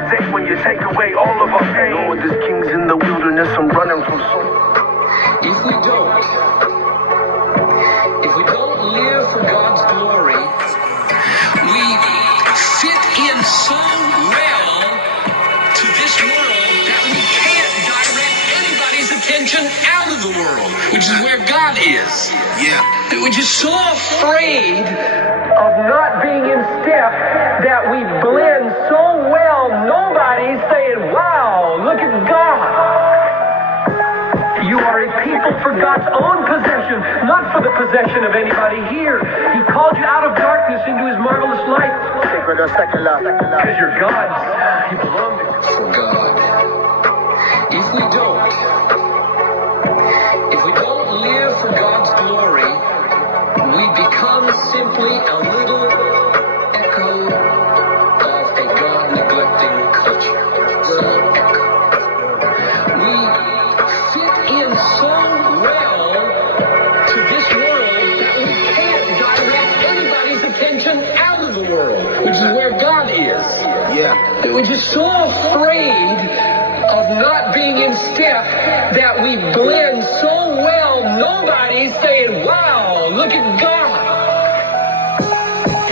the day when you take away all of our pain. Lord, there's kings in the wilderness, I'm running from soul. If we don't live for God's glory, we fit in so well to this world that we can't direct anybody's attention out of the world, which is where God is. Yeah. We're just so afraid of not being in step that we blend so well, nobody's saying, wow, look at God. You are a people for God's own possession, not for the possession of anybody here. He called you out of darkness into His marvelous light. Because you're God's. You belong to God. For God. If we don't live for God's glory, we become simply a little echo of a God-neglecting culture. Little echo. We fit in so well to this world that we can't direct anybody's attention out of the world, which is where God is. Yeah. We're just so afraid of not being in step that we blend so well, nobody's saying, wow, look at God.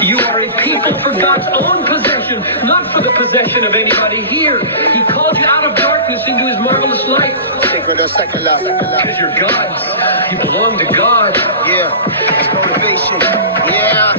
You are a people for God's own possession, not for the possession of anybody here. He called you out of darkness into His marvelous light. Sacred or secular. Because you're God's. You belong to God. Yeah. It's motivation. Yeah.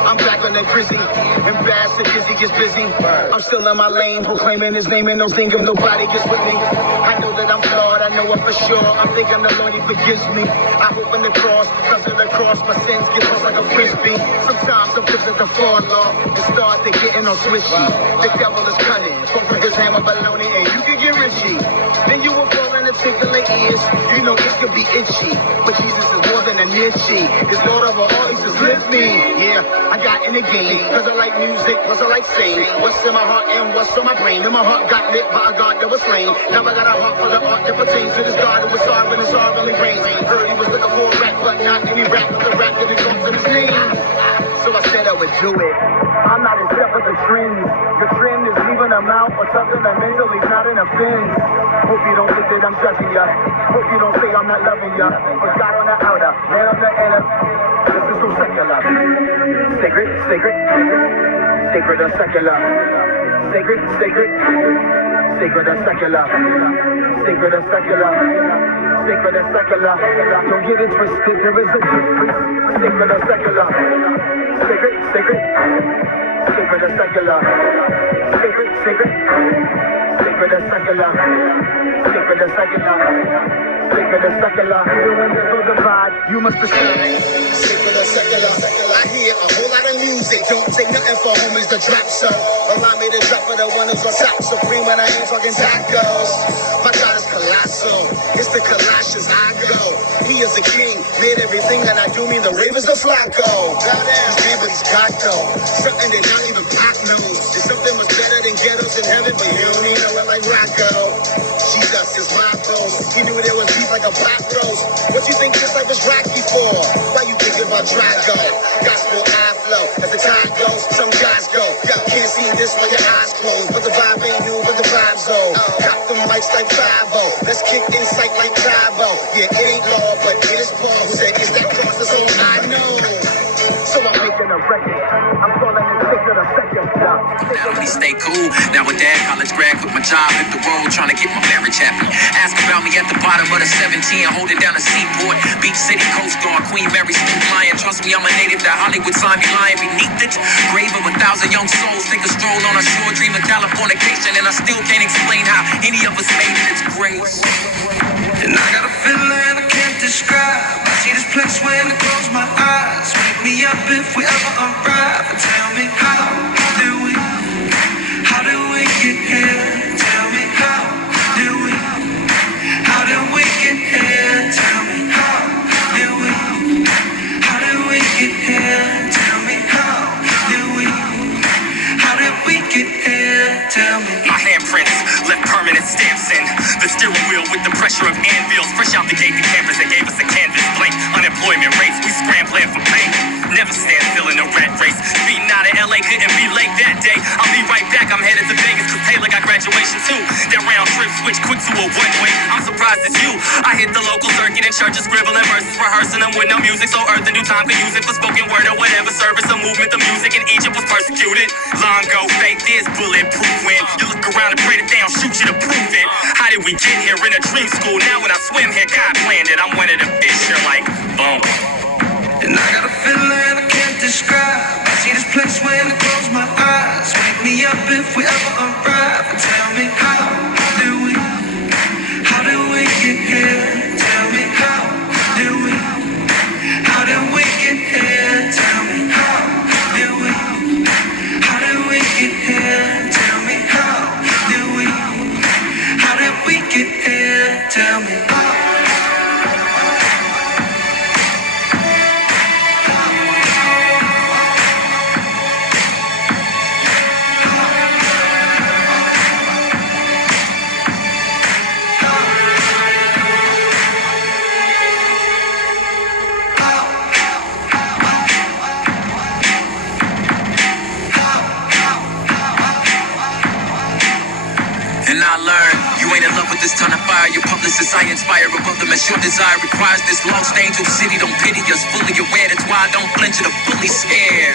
I'm back on that grizzy. Embarrassed and dizzy gets busy. I'm still in my lane, proclaiming His name, and don't think if nobody gets with me. I know that I'm flawed, I know it for sure. I'm thinking the Lord, He forgives me. I hope in the cross, cause of the cross, my sins get lost like a frisbee. Sometimes I'm visit the floor, Lord, and start to getting on switchy. The devil is cunning, spoke for his hammer baloney, and you can get richy. Then you will fall in the tickle ears. You know it could be itchy, but Jesus is more than an itchy. His Lord over all, He says, lift me. Yeah, I got in the game, cause I like music, cause I like sing. What's in my heart and what's on my brain? And my heart got lit by a God that was slain. Now I got a heart for the art that pertains to this God who was sovereign and sovereignly reigns. Heard He was looking for a rap, but not any rap, but the rap that exalts in His name. So I said I would do it. I'm not in step with the trend. The trend is leaving them out for something that mentally is not an offense. Hope you don't think that I'm judging ya. Hope you don't say I'm not loving ya. But God on the outer, man on the inner. This is so secular. Sacred, sacred, sacred. Sacred or secular. Sacred, sacred. Sacred or secular. Sacred or secular. Sacred or secular. Don't get it twisted, there is a difference. Sacred or secular. Sacred, sacred. Sacred or secular. Sacred, sacred. Sacred or secular. Sacred or secular. Sacred or secular. Even when there's no divide, you must decide. Sacred or secular. I hear a whole lot of music. Don't take nothing for homies to drop, so allow me to drop for the one who's on top. Supreme when I ain't talking tacos. My God is colossal. It's the Colossians I go. He is the king. Made everything that I do mean the ravens the flacco. Bow down. He's man, but he's God though. Something that not even Pac knows. There's something much better than ghettos in heaven, but you don't even know it like Rocco. Jesus is my boast. He knew there was beef like a black rose. What you think this life is rocky for? Why you thinking about Drago? Gospel I flow. As the time goes, some guys go. Yo, can't see this while your eyes closed. But the vibe ain't new, but the vibe's old. Got them mics like 5-0. Let's kick insight like Tybo. Yeah, it ain't law, but it is Paul who said, is that cross? That's all I know. So I'm making a record. I'm calling it sacred or secular. Now let me stay cool. Now with that college grad, quit my job, hit the road, trying to get my marriage happy. Ask about me at the bottom of the 17, holding down the seaport. Beach City, Coast Guard, Queen Mary, Smooth Lion. Trust me, I'm a native. That Hollywood sign be lying beneath it. Grave of 1,000 young souls. Take a stroll on a shore, dream of Californication, and I still can't explain how any of us made it. It's grace. And I got a feeling I can't describe. I see this place when I close my eyes. Wake me up if we ever arrive. And tell me how do we get here? Tell me how do we get here? Tell me how do we get here? Tell me how did we get here? Tell me. My handprints left permanent stamps in the steering wheel with the pressure of anvils. Fresh out the gate, the campus, they gave us a canvas blank. Unemployment rates, we scrambling for pay. Never stand still in the rat race. Beating out of LA, couldn't be late that day. I'll be right back, I'm headed to Vegas, cause Taylor got graduation too. That round trip switch quick to a one-way. I'm surprised it's you. I hit the local circuit in churches, scribbling verses, rehearsing them with no music, so earth and new time could use it for spoken word or whatever service or movement. The music in Egypt was persecuted. Long ago, faith is bulletproof. When you look around and pray that they don't shoot you to prove it. How did we get here in a dream school? Now when I swim here, God planned it. I'm one of the fish here, like boom. And I got a feeling I can't describe. I see this place when I close my eyes. Wake me up if we ever arrive. And tell me how did we get here? Tell me how did we get here? Tell me how did we get here? Tell me how did we get here? Tell me how. And I learned, you ain't in love with this ton of fire. Your publicist I inspire above them as your desire requires. This lost angel city don't pity us, fully aware. That's why I don't flinch at a fully scared.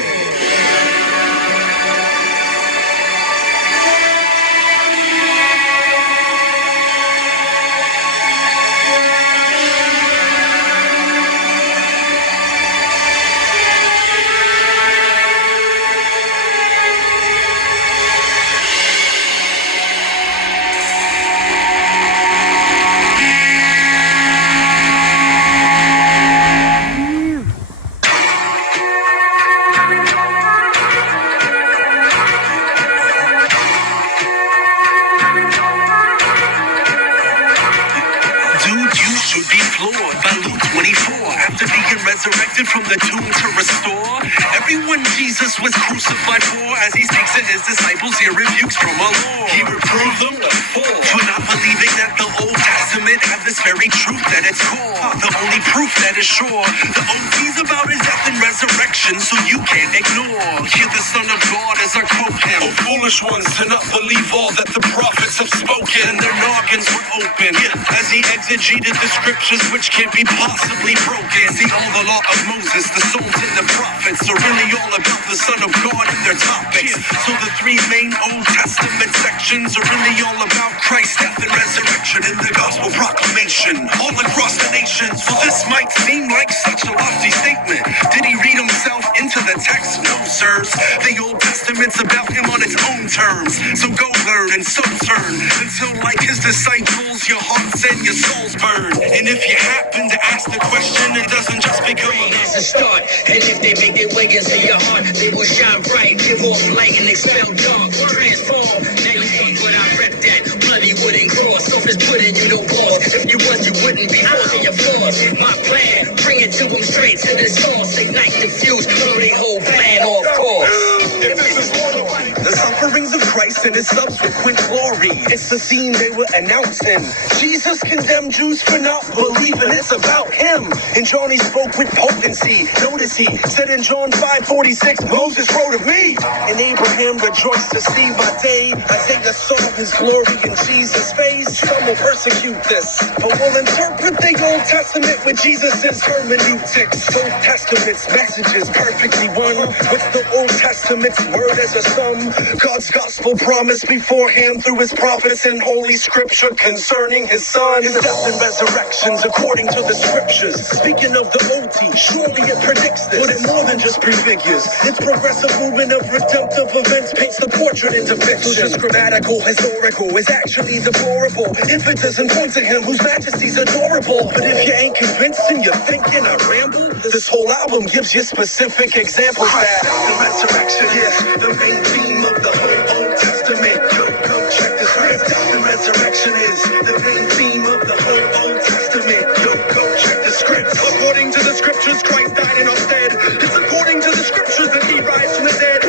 Resurrected from the tomb to restore everyone Jesus was crucified for. As he speaks to his disciples, he rebukes from our Lord. He reproved them for not believing that the Old Testament had this very truth at its core. The only proof that is sure, the OT's about his death and resurrection, so you can't ignore. Hear the Son of God as I quote him. Oh, foolish ones, to not believe all that the prophets have spoken. Their noggins were open as he exegeted the scriptures which can't be possibly broken. See, all the law of Moses, the Psalms and the prophets are really all about the Son of God and their topics. So the three main Old Testament sections are really all about Christ's death and resurrection in the gospel proclamation all across the nations. Well, this might seem like such a lofty statement. Did he read himself into the text? No, sirs. The Old Testament's about him on its own terms. So go learn and so turn until, like his disciples, your hearts and your souls burn. And if you happen to ask the question, it doesn't just become as a start, and if they make their way into your heart, they will shine bright, give off light and expel dark, transform. Now you see what I rep that bloody wooden cross. Office putting you no boss. If you was, you wouldn't be forcing your flaws. My plan, bring it to them straight to the source, ignite the fuse, blow their whole plan off course. If this is the sufferings of Christ and his subsequent glory, it's the scene they were announcing. Jesus condemned Jews for not believing it's about him. And John, he spoke with potency. Notice he said in John 5:46, Moses wrote of me, and Abraham rejoiced to see my day. Isaiah saw his glory in Jesus' face. Some will persecute this, but will interpret the Old Testament with Jesus' hermeneutics. Old Testament's message is perfectly one with the Old Testament's word as a sum. God's gospel promised beforehand through his prophets in Holy Scripture concerning his son. His death and resurrections according to the scriptures. Speaking of the OT, surely it predicts this, but it more than just prefigures. Its progressive movement of redemptive events paints the portrait into fiction. So just grammatical, historical is actually deplorable if it doesn't point to him whose majesty's adorable. But if you ain't convinced and you're thinking I ramble, this whole album gives you specific examples that the resurrection is the main theme of the whole Old Testament. Yo, come check the script. The resurrection is the main theme of the whole Old Testament. Yo, go check the script. According to the scriptures, Christ died in our stead. It's according to the scriptures that he rise from the dead.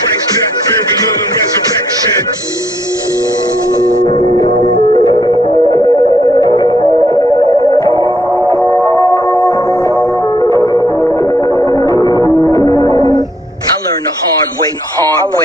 Christ's death, burial, and resurrection.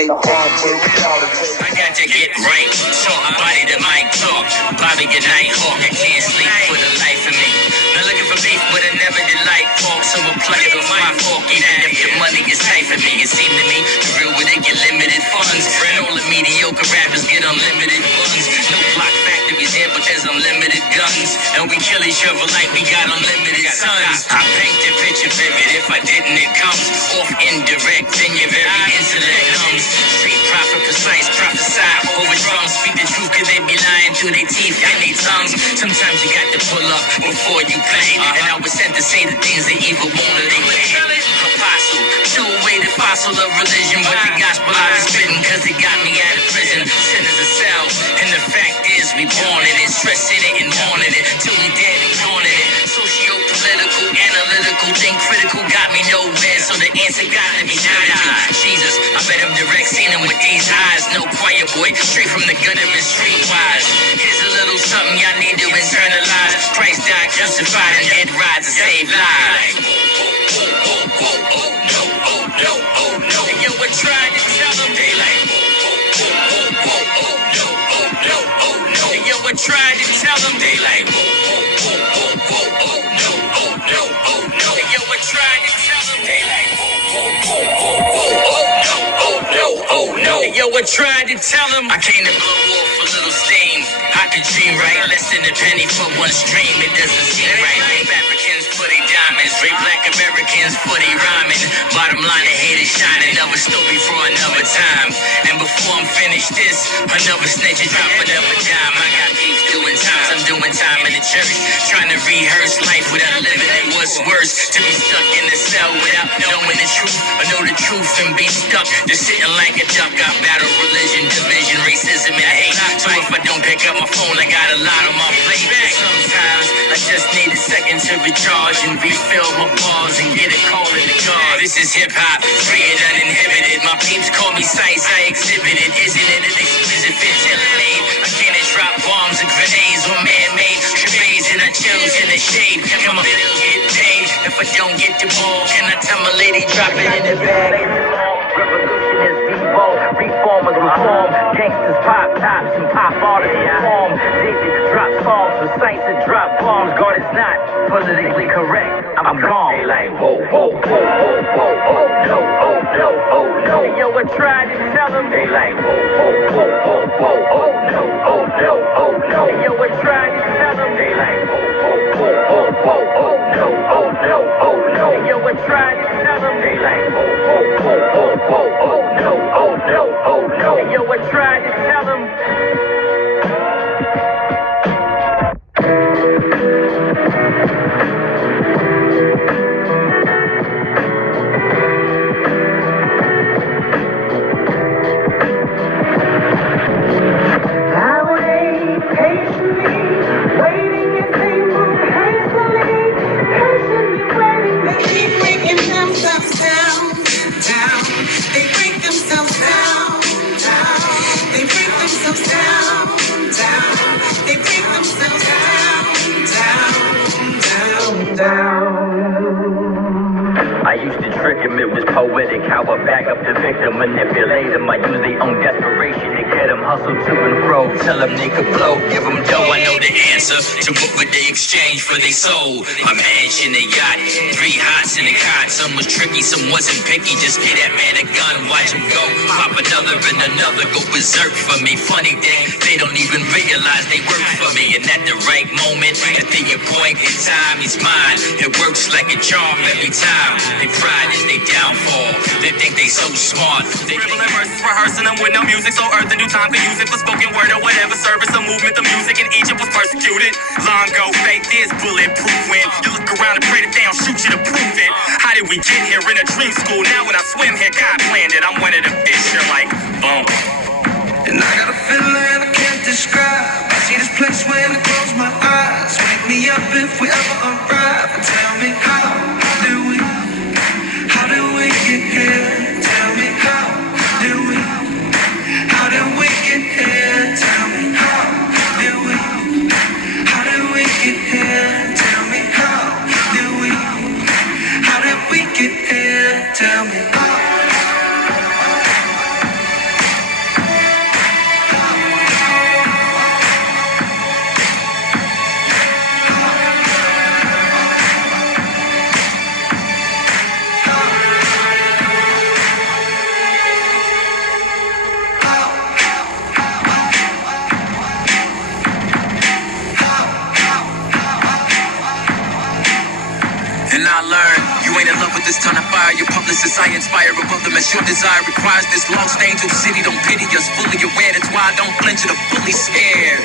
way. I got to get right. Talk body to mic talk. Bobby good night hawk. I can't sleep for the life of me. Not looking for beef, but I never did like pork. So we'll plug it off my fork. Even if the money gets tight for me, it seemed to me the real where they get limited funds. And all the mediocre rappers get unlimited funds. No block factories here, but there's unlimited guns. And we kill each other like we got unlimited sons. I paint the picture vivid. If I didn't, it comes off indirect. Then your very intellect comes. Street prophet, precise, prophesy over drums. Speak the truth, cause they be lying through their teeth and their tongues. Sometimes you got to pull up before you play. And I was sent to say the things that evil wanted they play. Apostle, show away the fossil of religion. But the gospel I was spitting, cause it got me out of prison. Sin is a cell, and the fact is we born in it. Stressing it and wanted it, till we dead and gone in it. Socio-political, analytical, think critical, got me nowhere. So the answer gotta be spiritual. Jesus, I bet him direct, seen him with these eyes. No quiet boy, straight from the gutter and streetwise. Here's a little something y'all need to internalize. Christ died crucified and dead rise to save lives. And yo, I tried to tell them they like. And yo, I tried to tell them they like. And yo, I tried to tell them they like. And yo, I tried to tell them I came to blow off a little steam. I could dream right, less than a penny for one stream. It doesn't seem right. Rape Africans for they diamonds, rape black Americans for they rhyming. Bottom line, the hate is shining. Another story for another time. And before I'm finished this, another snitch and drop another dime. I got beef doing times. I'm doing time in the church, trying to rehearse life without living it. What's worse, to be stuck in the cell without knowing the truth, or know the truth and be stuck just sitting like a duck. I battle religion, division, racism, and hate. So if I don't pick up my phone, I got a lot on my plate. Sometimes I just need a second to recharge and refill my balls and get a call in the car. This is hip hop, free and uninhibited. My peeps call me sights, I exhibit it. Isn't it an exquisite fit tailor-made? I can't drop bombs and grenades or man-made charades, and I chose in the shade. Come on, bills get paid. If I don't get the ball, can I tell my lady drop it in the bag? Revolution is devolved, reformers reform, gangsters pop tops and pop artists reform. David drops songs with sights that drop bombs. God is not politically correct. I'm gone. They like whoa, whoa, whoa, whoa, whoa, oh no, oh no, oh no. And yo, I tried to tell them. They like whoa, whoa, whoa, whoa, whoa, oh no, oh no, oh no. And yo, I tried to tell them. They like whoa, whoa, whoa, whoa, whoa, oh no, oh no, oh no. And yo, I tried to tell them. They like whoa, whoa, whoa, whoa, whoa, oh no, oh no, oh no. And yo, I tried to tell them. I used to trick him, it was poetic. How I back up the victim, manipulate him. I use their own desperation to get them hustle to and fro. Tell them they could blow, give them dough. I know the answer to what would they exchange for their soul. A mansion, a yacht, 3 hots in a cot. Some was tricky, some wasn't picky. Just get that man a gun, watch him go. Pop another and another, go berserk for me. Funny thing, they don't even realize they work for me. And at the right moment, at the point in time, he's mine. It works like a charm every time. They pride is they downfall. They think they so smart. They dribbling verses, rehearsing them with no music, so earth and new time can use it for spoken word or whatever. Service or movement, the music in Egypt was persecuted. Long ago, faith is bulletproof. When you look around and pray that they don't shoot you to prove it. How did we get here in a dream school? Now when I swim here, God planned it. I'm one of the fish, you're like, boom. And I got a feeling I can't describe. I see this place when I close my eyes. Wake me up if we ever arrive. And tell me how do we get here? Tell me how do we get here? Tell me how do we get here? Tell me how did we get here? Tell me how. And I learned, you ain't in love with this ton of fire. Your publicist I inspire above them as your desire requires. This lost angel city don't pity us, fully aware. That's why I don't flinch at a fully scared.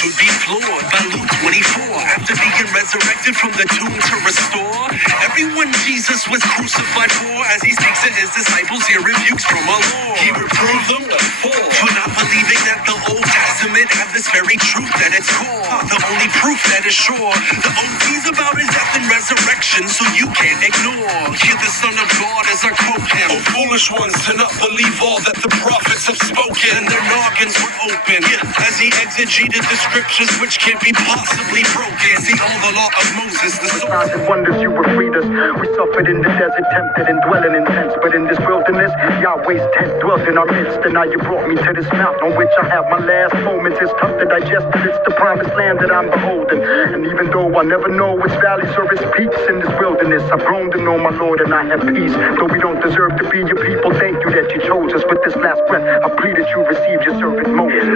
Should be floored by Luke 24. After being resurrected from the tomb to restore everyone Jesus was crucified for. As he speaks to his disciples, he rebukes from a Lord. He reproved them for not believing that the Old Testament had this very truth at its core. The only proof that is sure. The OT's about his death and resurrection, so you can't ignore. Hear the Son of God as I quote him. Oh, foolish ones, to not believe all that the prophets have spoken. And their noggins were open as he exegeted the scriptures which can't be possibly broken. See all the law of Moses, the signs and wonders you were freed us. We suffered in the desert, tempted and dwelling in tents. But in this wilderness, Yahweh's tent dwelt in our midst. And now you brought me to this mountain on which I have my last moments. It's tough to digest, but it's the promised land that I'm beholding. And even though I never know its valleys or its peaks in this wilderness, I've grown to know my Lord and I have peace. Though we don't deserve to be your people, thank you that you chose us. With this last breath, I plead that you receive your servant Moses.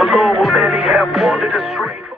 Although many have wandered astray.